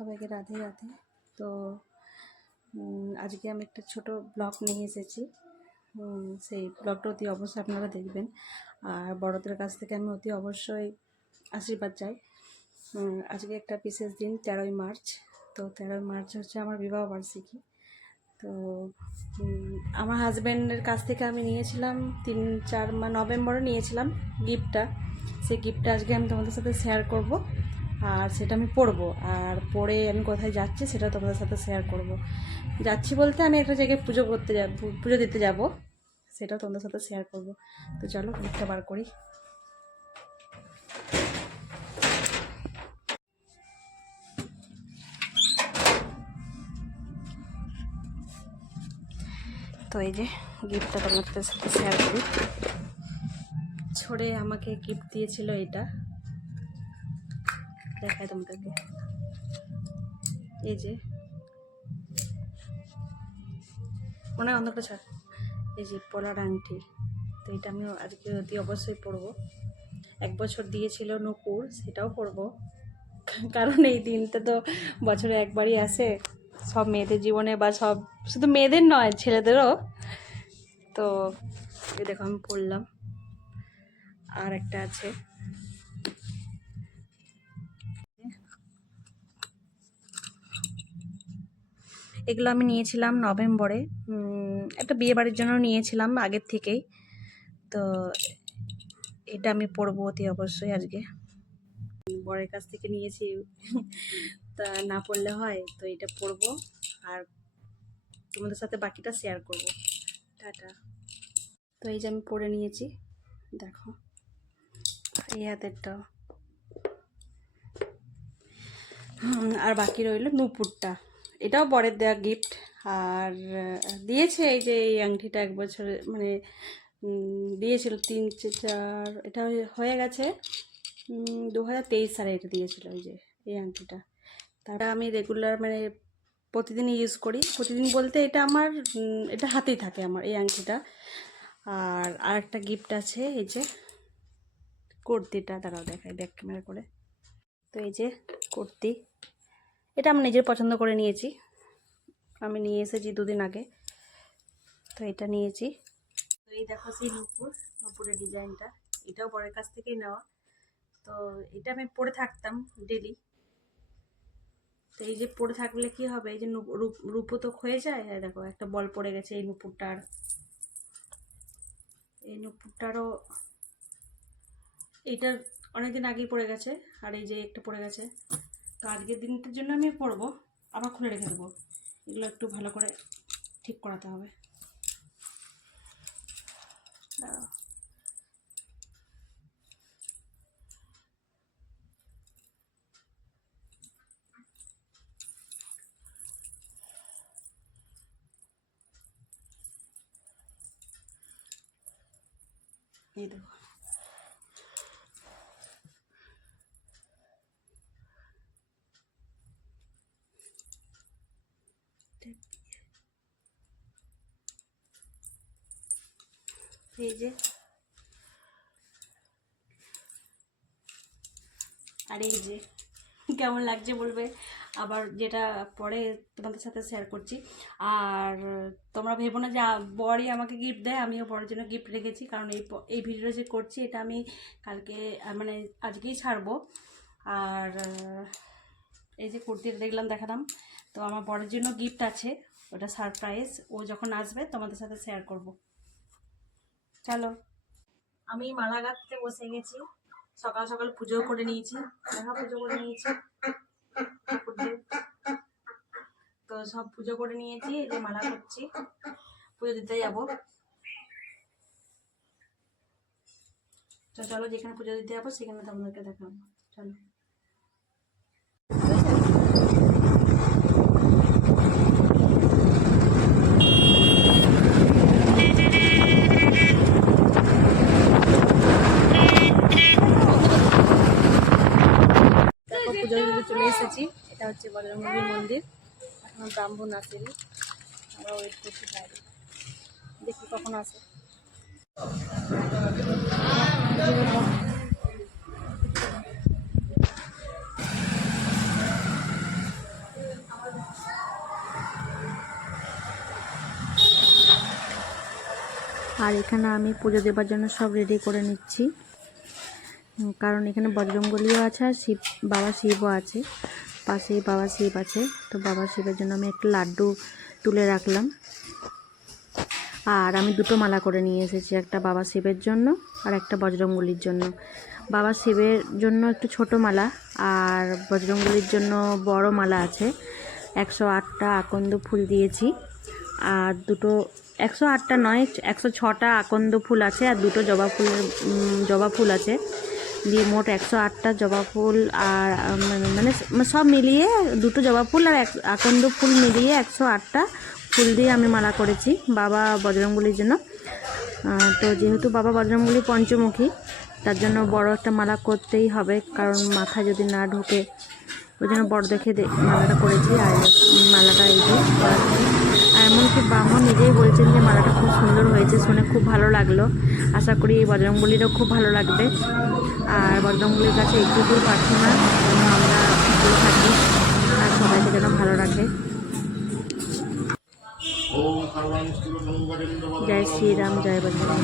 সবাইকে রাধে রাধে। তো আজকে আমি একটা ছোট ব্লগ নিয়ে এসেছি। সেই ব্লগটা অতি অবশ্যই আপনারা দেখবেন। আর বড়দের কাছ থেকে আমি অতি অবশ্যই আশীর্বাদ চাই। আজকে একটা বিশেষ দিন, 13ই মার্চ। তো 13ই মার্চ হচ্ছে আমার বিবাহ বার্ষিকী। তো আমার হাজব্যান্ডের কাছ থেকে আমি নিয়েছিলাম 3-4 নভেম্বরে নিয়েছিলাম গিফটটা। সেই গিফটটা আজকে আমি তোমাদের সাথে শেয়ার করব, আর সেটা আমি পরবো। আর পরে আমি কোথায় যাচ্ছি সেটা তোমাদের সাথে শেয়ার করব। যাচ্ছি বলতে আমি একটা জায়গায় পুজো দিতে যাব, সেটাও তোমাদের সাথে শেয়ার করব। তো চলো গিফটটা বার করি। তো এই যে গিফটটা তোমাদের সাথে শেয়ার করি। ছড়ে আমাকে গিফট দিয়েছিল এটা, দেখায় তোমাদেরকে। এই যে মনে অন্ধকার ছাড়, এই যে পলার আংটি। তো এটা আমি আজকে অতি অবশ্যই পরবো। 1 বছর দিয়েছিল নূপুর, সেটাও পরবো, কারণ এই দিনটা তো বছরে একবারই আসে সব মেয়েদের জীবনে, বা সব শুধু মেয়েদের নয় ছেলেদেরও। তো এই দেখো আমি পরলাম। আর একটা আছে, এগুলো আমি নিয়েছিলাম নভেম্বরে। একটা বিয়ে বাড়ির জন্য নিয়েছিলাম আগের থেকেই। তো এটা আমি পরবো অতি অবশ্যই আজকে। বরের কাছ থেকে নিয়েছি, তা না পড়লে হয়, তো এটা পরবো আর তোমাদের সাথে বাকিটা শেয়ার করব। টাটা। তো এই যে আমি পরে নিয়েছি, দেখো এই হাতেরটা। আর বাকি রইল নূপুরটা, এটাও বরের দেওয়া গিফট। আর দিয়েছে এই যে এই আংটিটা 1 বছরে মানে দিয়েছিল 3-4, এটা হয়ে গেছে 2023 সালে এটা দিয়েছিল এই যে এই আংটিটা। তারপরে আমি রেগুলার মানে প্রতিদিন ইউজ করি। প্রতিদিন বলতে এটা আমার এটা হাতেই থাকে আমার এই আংটিটা। আর আরেকটা গিফট আছে, এই যে কুর্তিটা, দাঁড়াও দেখাই ব্যাক ক্যামেরা করে। তো এই যে কুর্তি, এটা আমি নিজের পছন্দ করে নিয়েছি, আমি নিয়ে এসেছি 2 দিন আগে। তো এটা নিয়েছি। তো এই দেখো সেই নূপুরের ডিজাইনটা, এটাও বরের কাছ থেকেই নেওয়া। তো এটা আমি পরে থাকতাম ডেলি। তো এই যে পরে থাকলে কি হবে, এই যে রূপো তো ক্ষয়ে যায়। হ্যাঁ দেখো একটা বল পড়ে গেছে এই নূপুরটার, এই নূপুরটারও এইটার অনেকদিন আগেই পড়ে গেছে। আর এই যে একটা পড়ে গেছে। তো আজকের দিনটার জন্য আমি পরবো, আবার খুলে রেখে দেবো। এগুলো একটু ভালো করে ঠিক করাতে হবে। এই দেখো এই যে, আর এই যে কেমন লাগছে বলবে। আবার যেটা পরে তোমাদের সাথে শেয়ার করছি। আর তোমরা ভেবো না যে বরই আমাকে গিফট দেয়, আমিও বরের জন্য গিফট রেখেছি। কারণ এই ভিডিওটা যে করছি এটা আমি কালকে মানে আজকেই ছাড়বো। আর এই যে কুর্তিটা দেখলাম, দেখালাম। তো আমার বরের জন্য গিফট আছে, ওটা সারপ্রাইজ, ও যখন আসবে তোমাদের সাথে শেয়ার করব। চলো, আমি মালা গাঁথতে বসে গেছি। সকাল সকাল পুজো করে নিয়েছি, পুজো করে নিয়েছি। তো সব পুজো করে নিয়েছি, এই যে মালা করছি, পুজো দিতে যাবো। তো চলো যেখানে পুজো দিতে যাবো সেখানে তোমাদেরকে দেখাবো। চলো। পুজো দিতে চলে এসেছি। এটা হচ্ছে বজরঙ্গবলীর মন্দির, এখন ব্রাহ্মণ আসেনি, আমরা ওয়েট করছি বাইরে, দেখি কখন আসে। আর এখানে আমি পুজো দেবার জন্য সব রেডি করে নিচ্ছি, কারণ এখানে বজরংবলীও আছে আর বাবা শিবও আছে, পাশেই বাবা শিব আছে। তো বাবা শিবের জন্য আমি একটা লাড্ডু তুলে রাখলাম। আর আমি দুটো মালা করে নিয়ে এসেছি, একটা বাবা শিবের জন্য আর একটা বজরংবলীর জন্য। বাবা শিবের জন্য একটু ছোট মালা আর বজরংবলীর জন্য বড় মালা আছে। 108টা আকন্দ ফুল দিয়েছি, আর দুটো 108টা নয় 106টা আকন্দ ফুল আছে, আর দুটো জবা ফুল আছে, দিয়ে মোট 108টা জবা ফুল। আর মানে সব মিলিয়ে দুটো জবা ফুল আর আকন্দ ফুল মিলিয়ে 108টা ফুল দিয়ে আমি মালা করেছি বাবা বজরংবলীর জন্য। তো যেহেতু বাবা বজরংবলী পঞ্চমুখী, তার জন্য বড় একটা মালা করতেই হবে, কারণ মাথা যদি না ঢোকে, ওই জন্য বড় দেখে মালাটা করেছি। আর মালাটা এই যে করাচ্ছি, আর এমনকি ব্রাহ্মণ নিজেই বলছেন যে মালাটা খুব সুন্দর হয়েছে, শুনে খুব ভালো লাগলো। আশা করি এই বজরংবলীরও খুব ভালো লাগবে। আর বজরংবলীর কাছে একটুকুই প্রার্থনা যেন আমরা ভালো থাকি আর সবাইকে যেন ভালো রাখে। জয় শ্রীরাম, জয় বজরং।